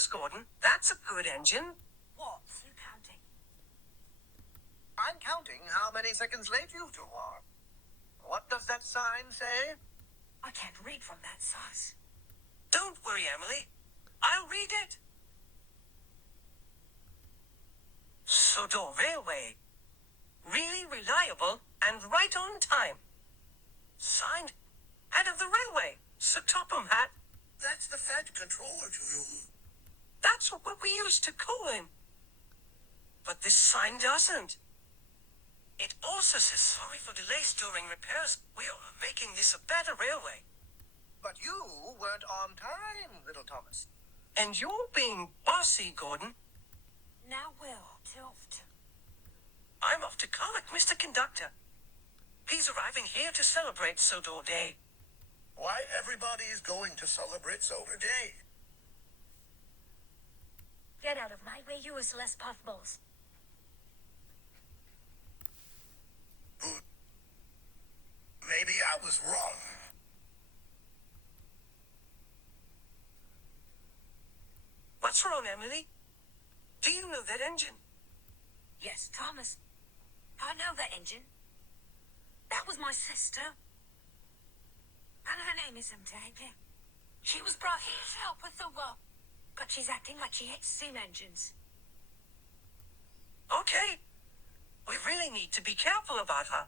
repairs, Gordon. That's a good engine. What's you counting? I'm counting how many seconds late you two are. What does that sign say? I can't read from that size. Don't worry, Emily. I'll read it. Sodor Railway. Really reliable and right on time. Signed, Head of the Railway, Sir Topham Hatt. That's the Fed controller to you. That's what we used to call him. But this sign doesn't. It also says sorry for delays during repairs. We are making this a better railway. But you weren't on time, little Thomas. And you're being bossy, Gordon. Now, Will, off to. I'm off to collect Mr. Conductor. He's arriving here to celebrate Sodor Day. Why everybody is going to celebrate Sodor Day? Get out of my way, you useless puffballs. Maybe I was wrong. What's wrong, Emily? Do you know that engine? Yes, Thomas. I know that engine. That was my sister. And her name is Mtagli. She was brought here to help with the work, but she's acting like she hates steam engines. Okay. We really need to be careful about her.